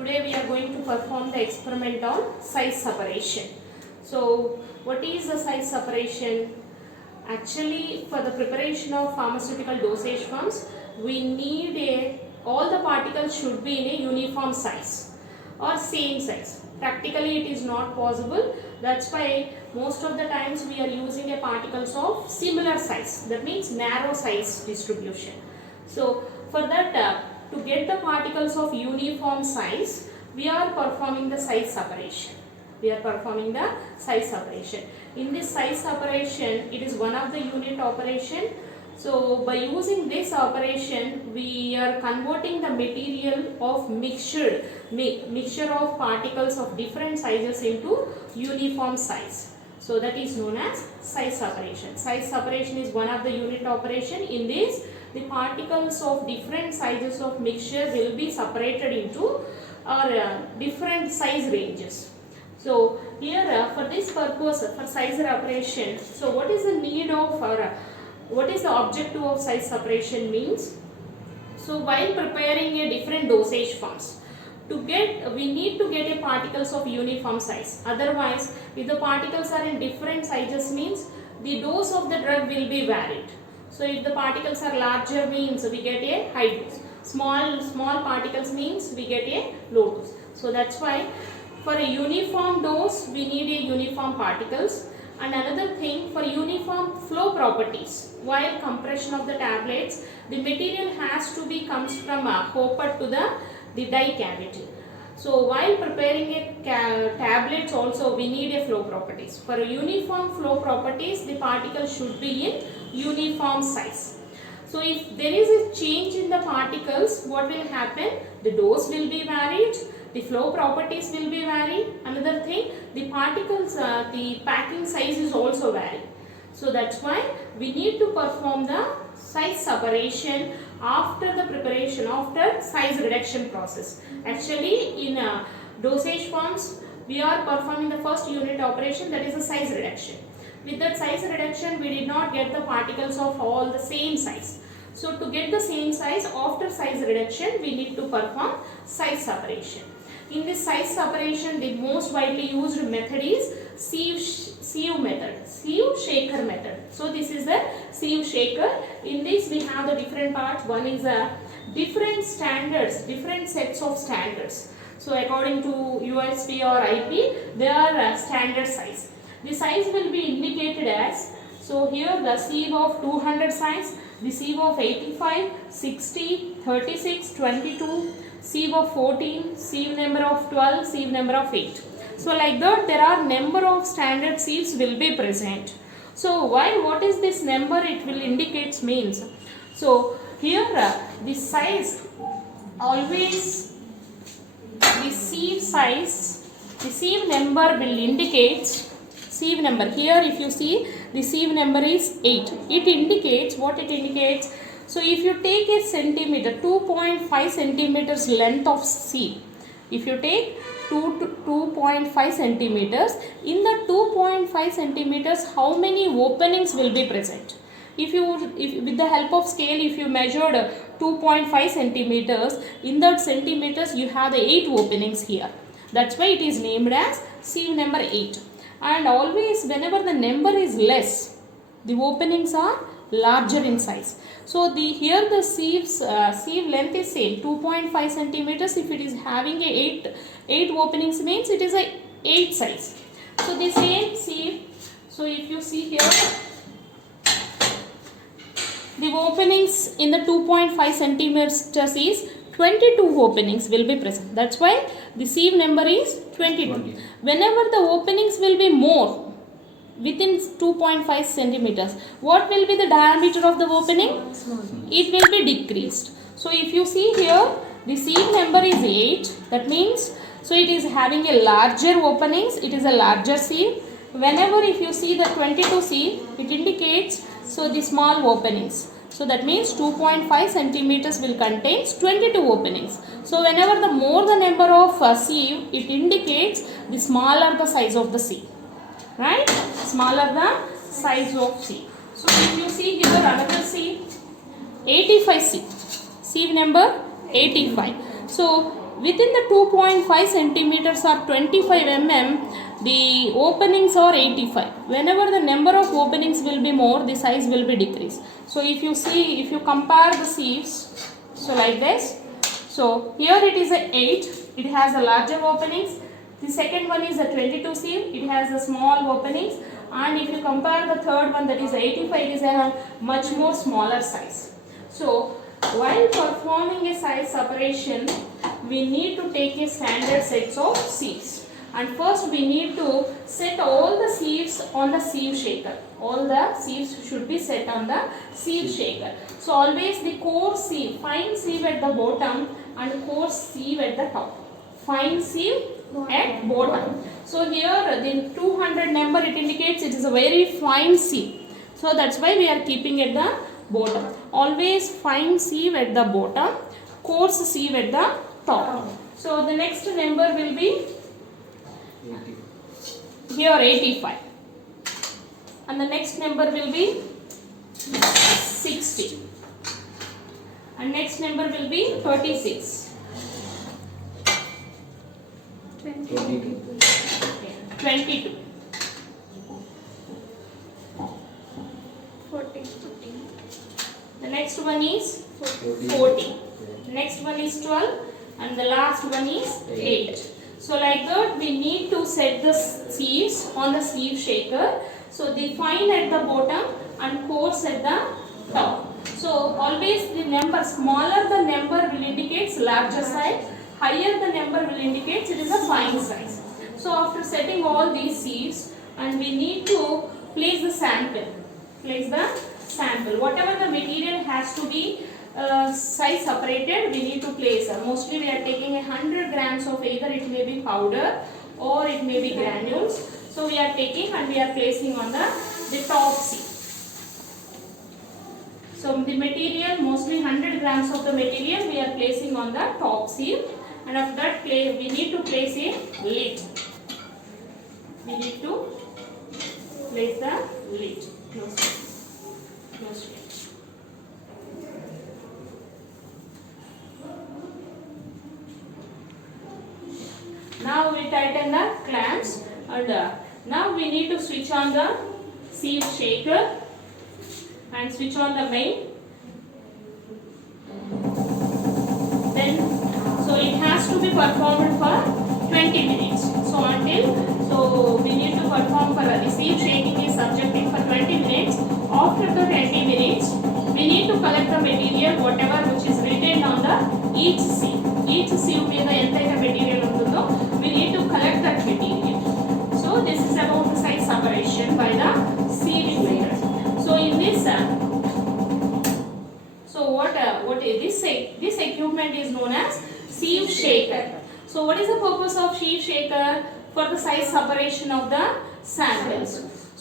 Today we are going to perform the experiment on size separation. So what is the size separation? Actually, for the preparation of pharmaceutical dosage forms, we need all the particles should be in a uniform size or same size. Practically it is not possible. That's why most of the times we are using a particles of similar size. That means narrow size distribution. So for that, to get the particles of uniform size, we are performing the size separation. In this size separation, it is one of the unit operation. So by using this operation, we are converting the material of mixture of particles of different sizes into uniform size. So that is known as size separation. Size separation is one of the unit operation. In this, the particles of different sizes of mixture will be separated into different size ranges. So here for this purpose, for size separation, so what is the need of what is the objective of size separation means? So while preparing a different dosage forms, we need to get a particles of uniform size. Otherwise, if the particles are in different sizes means the dose of the drug will be varied. So if the particles are larger means we get a high dose. Small particles means we get a low dose. So that's why for a uniform dose we need a uniform particles. And another thing, for uniform flow properties, while compression of the tablets, the material has to be comes from a hopper to the dye cavity. So while preparing a tablets also we need a flow properties. For a uniform flow properties, the particles should be in uniform size. So if there is a change in the particles, what will happen? The dose will be varied, the flow properties will be varied. Another thing, the particles, the packing size is also varied. So that's why we need to perform the size separation after the preparation, after size reduction process. Actually, in dosage forms, we are performing the first unit operation, that is the size reduction. With that size reduction, we did not get the particles of all the same size. So to get the same size, after size reduction, we need to perform size separation. In this size separation, the most widely used method is sieve method, sieve shaker method. So this is the sieve shaker. In this we have the different parts. One is different standards, different sets of standards. So according to USP or IP, they are standard size. The size will be indicated as, so here the sieve of 200 size, the sieve of 85, 60, 36, 22, sieve of 14, sieve number of 12, sieve number of 8. So like that there are number of standard sieves will be present. So what is this number it will indicate means? So here the size always, the sieve size, the sieve number will indicate sieve number. Here if you see the sieve number is 8. It indicates what it indicates. So if you take a centimeter, 2.5 centimeters length of sieve, if you take 2.5 centimeters, in the 2.5 centimeters how many openings will be present? If with the help of scale, if you measured 2.5 centimeters, in that centimeters you have the 8 openings here. That's why it is named as sieve number 8. And always whenever the number is less, the openings are larger in size. So here the sieve length is same, 2.5 centimeters. If it is having a 8 openings means it is a 8 size. So the same sieve, so if you see here, the openings in the 2.5 centimeters is 22 openings will be present. That's why the sieve number is 22. Whenever the openings will be more, within 2.5 centimeters, what will be the diameter of the opening? It will be decreased. So if you see here, the sieve number is 8. That means, so it is having a larger openings. It is a larger sieve. Whenever if you see the 22 sieve, it indicates so the small openings. So that means 2.5 centimeters will contain 22 openings. So whenever the more the number of sieve, it indicates the smaller the size of the sieve. Right? Smaller the size of sieve. So if you see here another sieve, 85 sieve, sieve number 85. So within the 2.5 centimeters or 25 mm, the openings are 85. Whenever the number of openings will be more, the size will be decreased. So if you see, if you compare the sieves, so like this, so here it is a 8, it has a larger openings. The second one is a 22 sieve, it has a small openings. And if you compare the third one, that is 85, it is a much more smaller size. So while performing a size separation, we need to take a standard sets of sieves. And first we need to set all the sieves on the sieve shaker. All the sieves should be set on the sieve shaker. So always the coarse sieve, fine sieve at the bottom and coarse sieve at the top. Fine sieve at bottom. So here the 200 number, it indicates it is a very fine sieve. So that's why we are keeping at the bottom. Always fine sieve at the bottom, coarse sieve at the top. So the next number will be here 85. And the next number will be 60. And next number will be 36. 22. 40. The next one is 40. Next one is 12. And the last one is 8. So like that we need to set the sieves on the sieve shaker. So the fine at the bottom and coarse at the top. So always the number, smaller the number will indicate larger size, higher the number will indicate it is a fine size. So after setting all these sieves, and we need to place the sample. Place the sample. Whatever the material has to be size separated, we need to place. Mostly we are taking 100 grams of either it may be powder or it may be granules. So we are taking and we are placing on the top sieve. So the material, mostly 100 grams of the material we are placing on the top sieve, and after that we need to place a lid. We need to place the lid. Close it. Now we tighten the clamps, and now we need to switch on the sieve shaker and switch on the main. Then so it has to be performed for 20 minutes. So we need to perform for the sieve shaking is subjecting for 20 minutes. After the 20 minutes, we need to collect the material whatever which is written on the each sieve. Each sieve మీద ఎంతైతే material ఉంటుందో we need to collect that material. So this is about the size separation by the sieving method. So in this this equipment is known as sieve shaker. So what is the purpose of sieve shaker? For the size separation of the samples.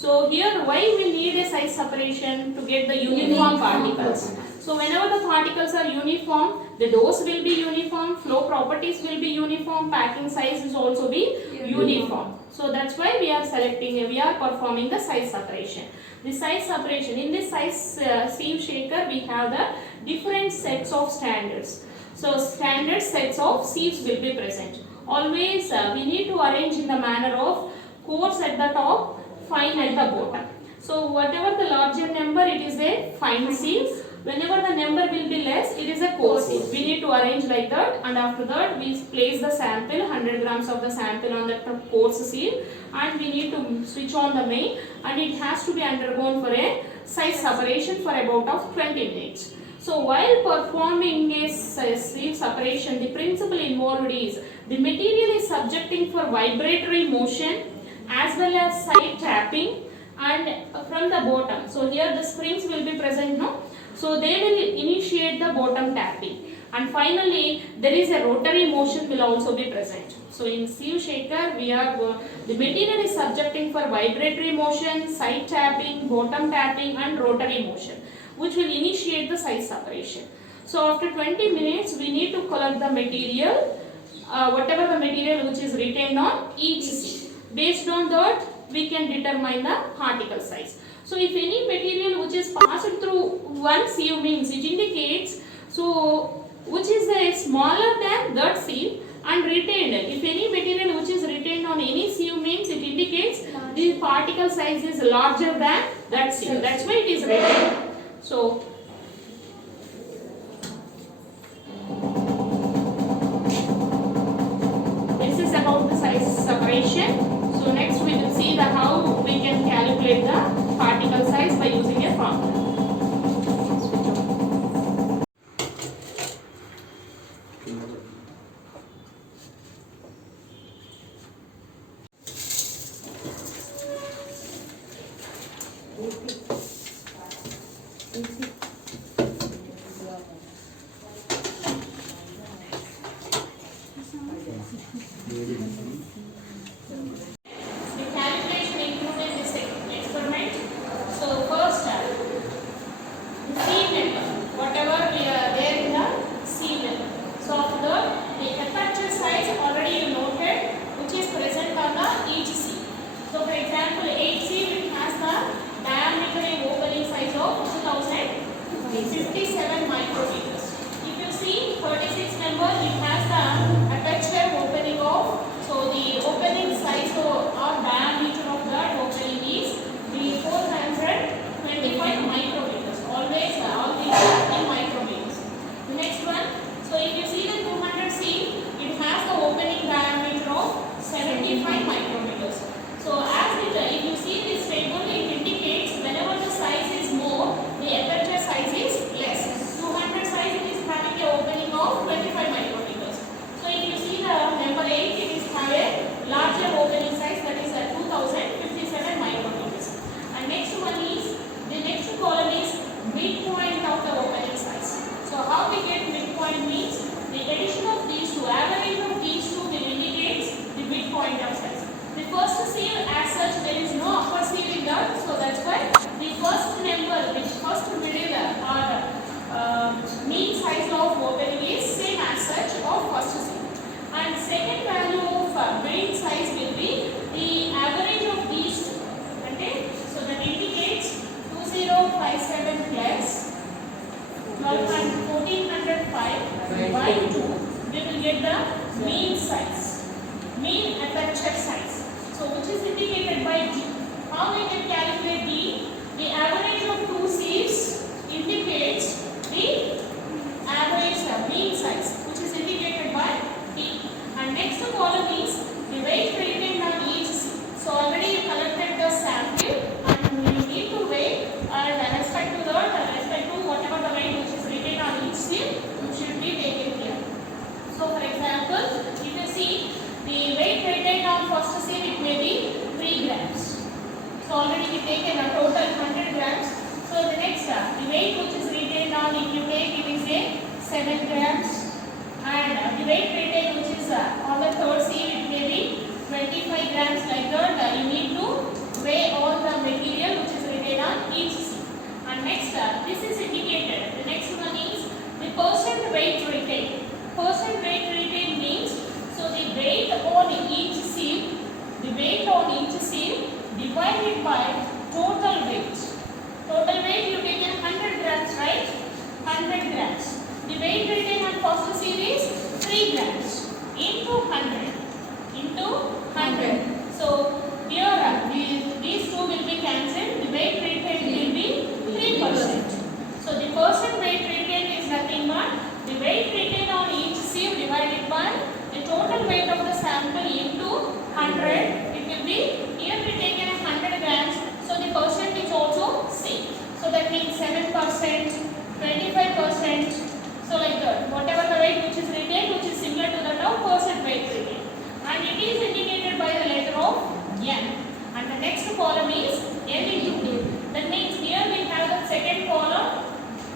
So here why we need a size separation? To get the uniform particles. So whenever the particles are uniform, the dose will be uniform, flow properties will be uniform, packing size is also be uniform. So that's why we are performing the size separation. The size separation, in this size sieve shaker we have the different sets of standards. So standard sets of sieves will be present. Always we need to arrange in the manner of coarse at the top, fine at the bottom. So whatever the larger number, it is a fine sieve. Whenever the number will be less, it is a coarse sieve. We need to arrange like that, and after that we place the sample, 100 grams of the sample on the coarse sieve, and we need to switch on the main, and it has to be undergone for a size separation for about of 20 minutes. So while performing a sieve separation, the principle involved is the material is subjecting for vibratory motion as well as side tapping and from the bottom. So here the springs will be present, no? So they will initiate the bottom tapping, and finally there is a rotary motion will also be present. So in sieve shaker the material is subjecting for vibratory motion, side tapping, bottom tapping and rotary motion, which will initiate the size separation. So after 20 minutes we need to collect the material, whatever the material which is retained on each sieve. Based on that we can determine the particle size. So if any material which is passed through one sieve means it indicates, so which is smaller than that sieve, particle size is larger than that seal. That's why it is written. So this is about the size separation. So next we will see the how we can calculate the particle size by using a formula. The calculation included this experiment. So first, the C member, whatever we are there in the C member. So of the aperture size already you noted, which is present on the each C. So for example, 8C which has the diameter and opening size of 2057 micrometers. If you see 36 member, it has the aperture opening of, so the opening size or diameter of that opening is the 425 micrometers. Always all these are in micrometers. The next one, so if you see the 200C, it has the opening diameter of 75 micrometers. So as it, if you see this table, it indicates whenever the size is more, the aperture size is less. 200 size, it is having a opening of 25 micrometers. So if you see the number 8, it is having larger opening size, that is 2057 micrometers. And next one is, the next column is midpoint of the opening size. So how we get midpoint means the addition of these two, average of these two will indicate the midpoint of size. The first seal as such, there is no upper seal in that, so that's why the first number, which first middle or mean size of opening is same as such of first seal. And second value of mean size will be the average of these two. Okay, so that indicates 2057 plus 1405 by 2. We will get the mean size, mean aperture size. So which is indicated by D. How we can calculate D? The average of two seals indicates the average mean size, which is indicated by D. And next column is the weight retained on each seal. So already you collected the sample and you need to weigh, and respect to whatever the weight which is retained on each seal, you should be taken here. So for example, if you see the weight retained on first seal, it may be 3 grams. So already we taken a total 100 grams. So the next, the weight which is retained on, if you take, it is a 7 grams. And the weight retained which is on the third seal, it may be 25 grams. Like that, you need to weigh all the material which is retained on each seal. And next, this is indicated. The next one is the percent weight retained. Percent weight retained means, so the weight on each seal, divided by total weight. Total weight you taken 100 grams, right? 100 grams. The weight retained on first seal is 3 grams into 100. So here these two will be cancelled. The weight retained will be 3%. So the percent weight retained is nothing but the weight retained on each seal divided by the total weight of the sample into 100. It will be, here we taken 100 grams, so the percent is also same. So that means 7%, 25%, so like that. Whatever the weight which is retained, which is similar to that of percent weight retained. And it is indicated by the letter of N. And the next column is N into D. That means here we have the second column,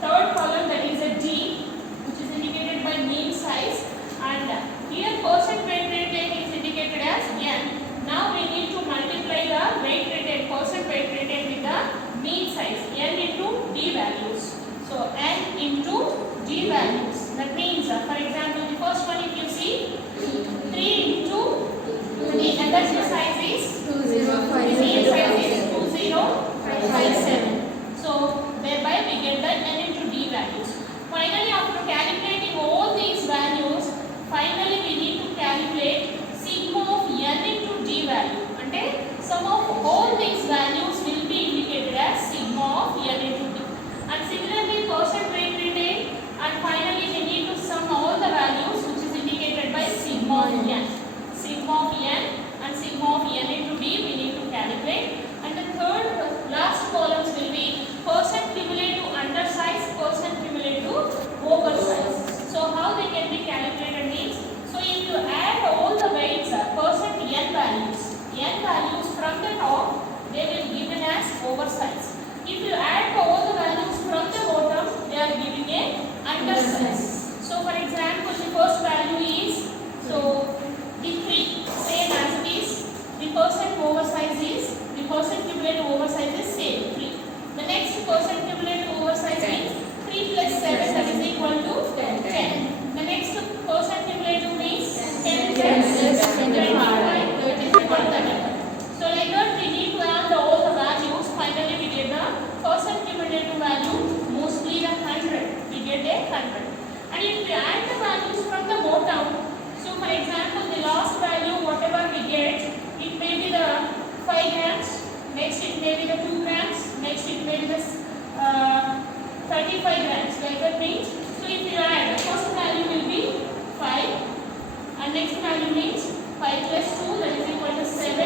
third column, that is a D, which is indicated by mean size. And here percent weight retained is indicated as N. Now we need to multiply the weight retained, percent weight retained with the mean size, N into D values. So N into D values. That means, for example, the first next value means 5 plus 2 that is equal to 7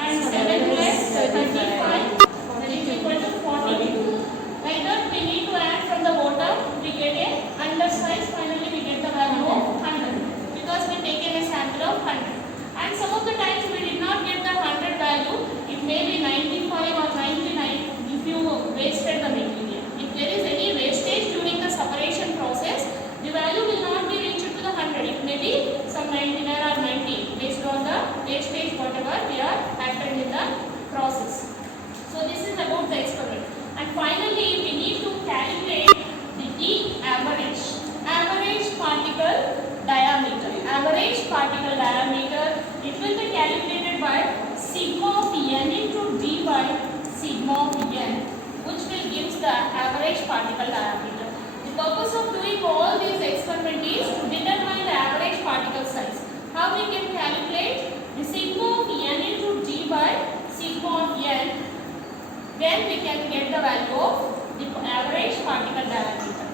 and 7 plus 35 that is equal to 42. Like that we need to add from the bottom, we get a undersize, finally we get the value of 100 because we taken a sample of 100. And some of the times we did not get the 100 value, it may be 95 or 99 if you wasted the material. If there is any wastage during the separation process, the value will not be reached to the 100. It may be some 99 or 90 based on the wastage whatever we are factoring in the process. So this is about the experiment. And finally we need to calculate the average particle diameter. Average particle diameter, it will be calculated by sigma of n into d by sigma of n, which will give the average particle diameter. The purpose of doing all these experiments is to determine the average particle size. How we can calculate the sigma of n into d by sigma of n, then we can get the value of the average particle diameter.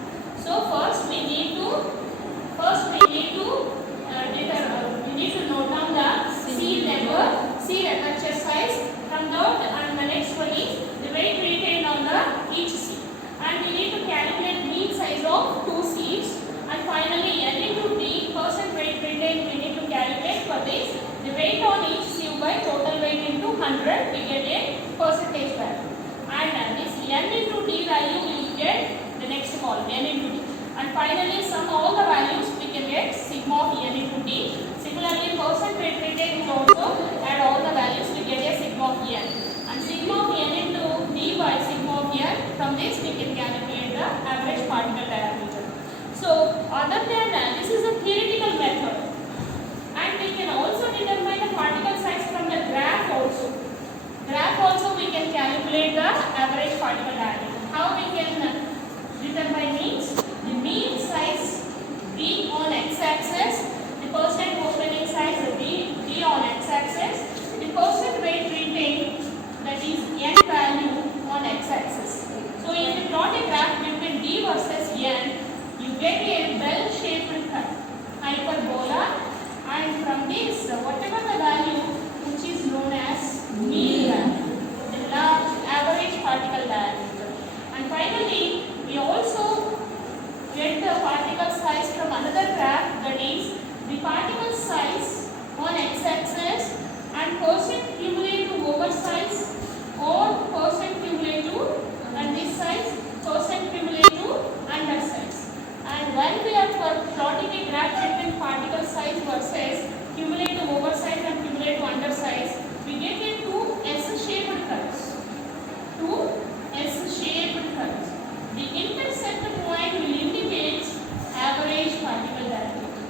So first we need to note down the seed aperture size. From that, and the next one is the weight retained on the each seed. And we need to calculate mean size of 2 seeds. And finally, n into d percent weight retained we need to calculate for this. The weight on each sieve by total weight into 100, we get a percentage value. And this n into d value we will get the next column, n into d. And finally, sum all the values, we can get sigma of n into d. Similarly, percent weight retained will also add all the values, we get a sigma of n. And sigma of n into d by sigma of n, from this we can calculate the average particle diameter. So, other than that, this is a theoretical method. And we can also determine the particle size from the graph also. Graph also we can calculate the average particle diameter. How we can determine means? The mean size V on x-axis, the percent opening size V on x-axis, the percent weight retained, that is n value on x-axis. So if you plot a graph between d versus n, you get a bell-shaped hyperbola, and from this whatever the value which is known as mean value, the large average particle diameter. And finally we also get the particle size from another graph, that is the particle size on x-axis and percent cumulative oversize or percent cumulative, and this size percent cumulative undersize. And when we are plotting a graph between particle size versus cumulative oversize and cumulative undersize, we get a two S-shaped curves. The intercept point will indicate average particle diameter.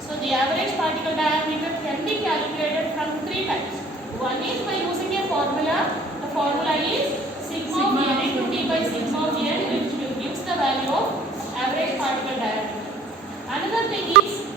So the average particle diameter can be calculated from 3 types. One is by using a formula. The formula is sigma of n into d by sigma of n, which gives the value of average particle diameter. Another thing is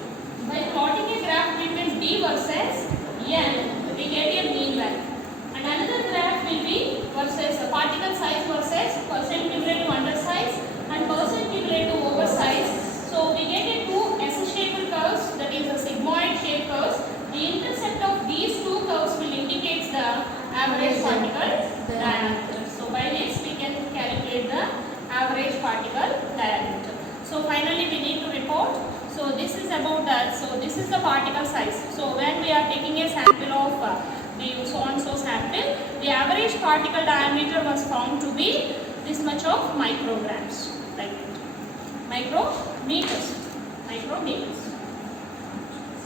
by plotting a graph between d versus n, we get a mean value. And another graph will be versus particle size versus percent cumulative undersize and percent cumulative oversize. So we get a two S-shaped curves, that is a sigmoid shaped curves. The intercept of these two curves will indicate the average particle diameter. So by this we can calculate the average particle diameter. So finally we need to report. So this is about that. So this is the particle size. So when we are taking a sample of the so-and-so sample, the average particle diameter was found to be this much of micrograms, like micrometers.